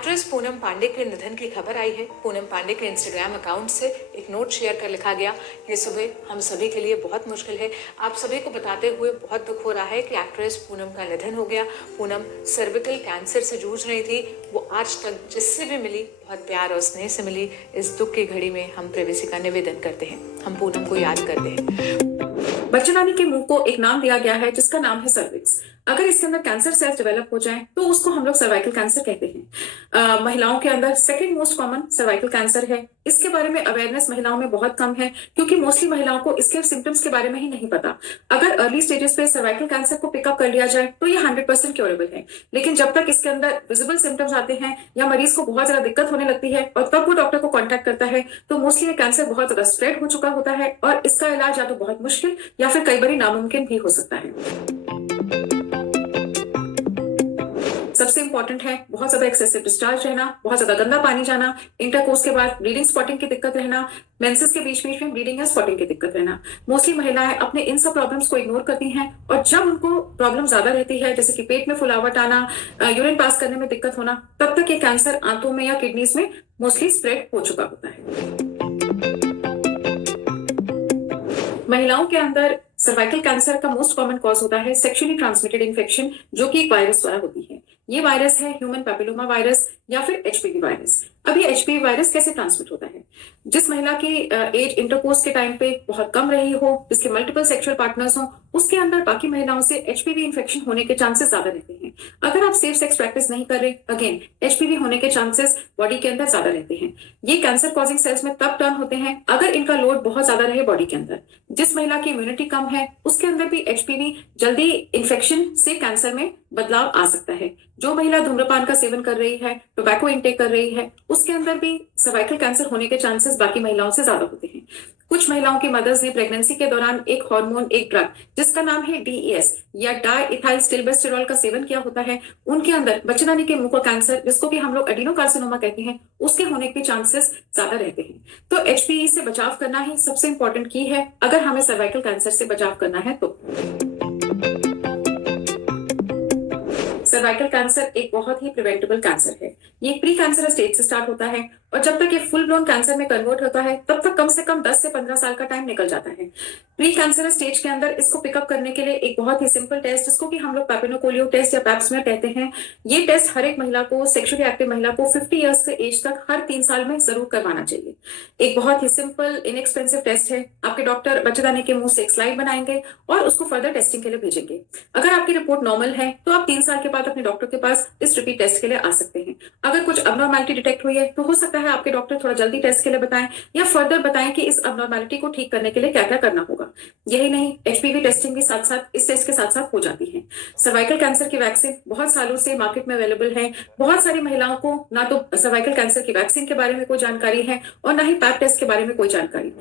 Actress Poonam Pandey के निधन की खबर आई है। पूनम पांडे के इंस्टाग्राम अकाउंट से एक नोट शेयर कर लिखा गया, ये सुबह हम सभी के लिए बहुत मुश्किल है। आप सभी को बताते हुए बहुत दुख हो रहा है कि एक्ट्रेस पूनम का निधन हो गया। पूनम सर्विकल कैंसर से जूझ रही थी। वो आज तक जिससे भी मिली बहुत प्यार और स्नेह से मिली। इस दुख की घड़ी में हम प्रेवेसी का निवेदन करते हैं, हम पूनम को याद करते हैं। बच्चेदानी के मुंह को एक नाम दिया गया है जिसका नाम है सर्विक्स। अगर इसके अंदर कैंसर सेल्स डेवलप हो जाएं तो उसको हम लोग सर्वाइकल कैंसर कहते हैं। महिलाओं के अंदर second most common cervical cancer है। इसके बारे में अवेयरनेस महिलाओं में बहुत कम है क्योंकि मोस्टली महिलाओं को इसके सिम्टम्स के बारे में ही नहीं पता। अगर अर्ली स्टेजेस पे सर्वाइकल कैंसर को पिकअप कर लिया जाए तो ये 100% क्योरेबल है, लेकिन जब तक इसके अंदर विजिबल सिम्टम्स आते हैं या मरीज को बहुत ज्यादा दिक्कत होने लगती है और तब वो डॉक्टर को कॉन्टैक्ट करता है तो मोस्टली ये कैंसर बहुत ज्यादा स्प्रेड हो चुका होता है और इसका इलाज या तो बहुत मुश्किल या फिर कई बार नामुमकिन भी हो सकता है। सबसे इंपॉर्टेंट है बहुत ज्यादा एक्सेसिव डिस्चार्ज रहना, बहुत ज्यादा गंदा पानी जाना, इंटरकोर्स के बाद ब्लीडिंग स्पॉटिंग की दिक्कत रहना, मेंसेस के बीच बीच में ब्लीडिंग या स्पॉटिंग की दिक्कत रहना। मोस्टली महिलाएं अपने इन सब प्रॉब्लम्स को इग्नोर करती हैं और जब उनको प्रॉब्लम ज्यादा रहती है जैसे कि पेट में फुलावट आना, यूरिन पास करने में दिक्कत होना, तब तक ये कैंसर आंतों में या किडनीज में मोस्टली स्प्रेड हो चुका होता है। महिलाओं के अंदर सर्वाइकल कैंसर का मोस्ट कॉमन कॉज होता है सेक्सुअली ट्रांसमिटेड इन्फेक्शन, जो कि एक वायरस द्वारा होती है। ये वायरस है ह्यूमन पैपिलोमा वायरस या फिर एचपीवी वायरस। अब ये एचपीवी वायरस कैसे ट्रांसमिट होता है? जिस महिला की एज इंटरकोर्स के टाइम पे बहुत कम रही हो, जिसके मल्टीपल सेक्सुअल पार्टनर्स हो, उसके अंदर बाकी महिलाओं से एचपीवी इन्फेक्शन होने के चांसेस ज्यादा रहते हैं। अगर आप सेफ सेक्स प्रैक्टिस नहीं कर रहे, अगेन एचपीवी होने के चांसेस बॉडी के अंदर ज्यादा रहते हैं। ये कैंसर कॉजिंग सेल्स में तब टर्न होते हैं अगर इनका लोड बहुत ज्यादा रहे बॉडी के अंदर। जिस महिला की इम्यूनिटी कम है उसके अंदर भी एचपीवी जल्दी इन्फेक्शन से कैंसर में बदलाव आ सकता है। जो महिला धूम्रपान का सेवन कर रही है, टोबैको इंटेक कर रही है, उसके अंदर भी सर्वाइकल कैंसर होने के चांसेस बाकी महिलाओं से ज्यादा होते हैं। कुछ महिलाओं की मदर्स ने प्रेगनेंसी के दौरान एक हार्मोन, एक ड्रग जिसका नाम है डीईएस या डाइइथाइल स्टिल्बेस्टेरॉल का सेवन किया होता है, उनके अंदर बच्चेदानी के मुंह का कैंसर, जिसको कि हम लोग एडिनोकार्सिनोमा कहते हैं, उसके होने के चांसेस ज्यादा रहते हैं। तो एचपीवी से बचाव करना ही सबसे इंपॉर्टेंट की है अगर हमें सर्वाइकल कैंसर से बचाव करना है तो। सर्वाइकल कैंसर एक बहुत ही प्रिवेंटेबल कैंसर है। ये प्री कैंसरस स्टेज से स्टार्ट होता है और जब तक ये फुल ब्लोन कैंसर में कन्वर्ट होता है तब तक कम से कम 10 से 15 साल का टाइम निकल जाता है। प्री कैंसरस स्टेज के अंदर इसको पिकअप करने के लिए एक बहुत ही सिंपल टेस्ट, जिसको कि हम लोग पैपिनोकोलियो टेस्ट या पैप्समेयर कहते हैं, ये टेस्ट हर एक महिला को, सेक्सुअली एक्टिव महिला को 50 ईयर्स से एज तक हर 3 साल में जरूर करवाना चाहिए। एक बहुत ही सिंपल इनएक्सपेंसिव टेस्ट है। आपके डॉक्टर बच्चेदानी के मुंह से एक स्लाइड बनाएंगे और उसको फर्दर टेस्टिंग के लिए भेजेंगे। अगर आपकी रिपोर्ट नॉर्मल है तो आप 3 साल के बाद अपने डॉक्टर के पास इस रिपीट टेस्ट के लिए आ सकते हैं। अगर कुछ अबनॉर्मैलिटी डिटेक्ट हुई है तो हो सकता है आपके डॉक्टर थोड़ा जल्दी टेस्ट के लिए बताएं या फर्दर बताएं कि इस अबनॉर्मैलिटी को ठीक करने के लिए क्या क्या करना होगा। यही नहीं, एचपीवी टेस्टिंग भी साथ साथ इस टेस्ट के साथ साथ हो जाती है। सर्वाइकल कैंसर की वैक्सीन बहुत सालों से मार्केट में अवेलेबल है। बहुत सारी महिलाओं को ना तो सर्वाइकल कैंसर की वैक्सीन के बारे में कोई जानकारी है और ना ही पैप टेस्ट के बारे में कोई जानकारी।